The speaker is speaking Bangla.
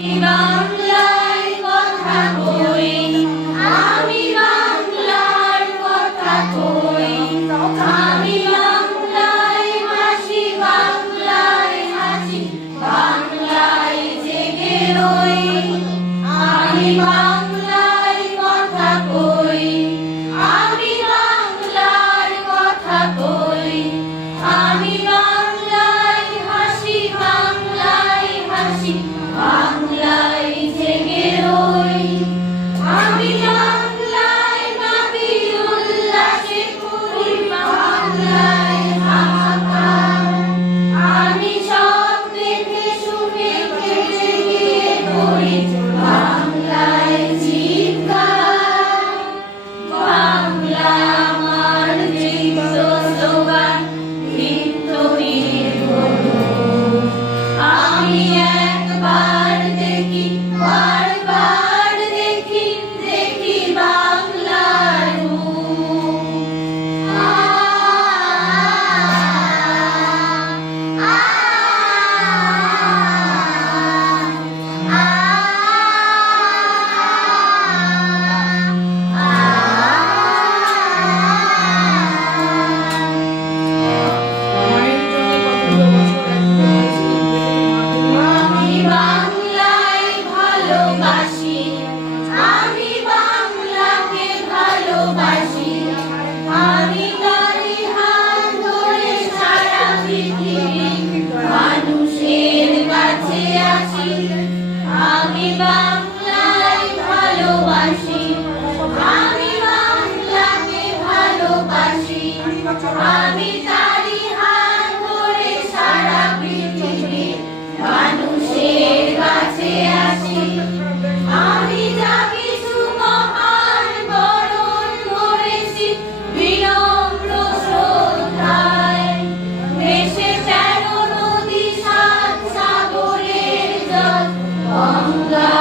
বাংলায় কথা কই, আমি বাংলার কথা কই, আমি বাংলায় ভাসি, বাংলায় হাসি, বাংলায় জেগে রই। আমি বাংলায় কথা কই, আমি বাংলার কথা কই, আমি বাংলায় হাসি, বাংলায় হাসি, বাংলায় জেগে রই। আমি বাংলায় নাবি উল্লাসে করি, বাংলায় হাহাকার। আমি সব দেখে শুনে খেলে গিয়ে করি, বাংলায় চিৎকার। বাংলা আমার দৃপ্ত স্লোগান, দৃপ্ত বীরগর্ব। আমি একবার দেখি, বারবার দেখি, দেখি বাংলার মুখ। আমি বাংলায় ভালোবাসি, আমি বাংলাকে ভালোবাসি, আমি তারি হাত ধরে সারা পৃথিবীর মানুষের কাছে আসি। আমি বাংলায় ভালোবাসি, আমি বাংলাকে ভালোবাসি, আমি তারি হাত ধরে সারা পৃথিবীর মানুষের কাছে আসি। আমি যা কিছু মহান বরণ করেছি বিনম্র শ্রদ্ধায়, দেশে 13 নদী 7 সাগরের জল, গঙ্গা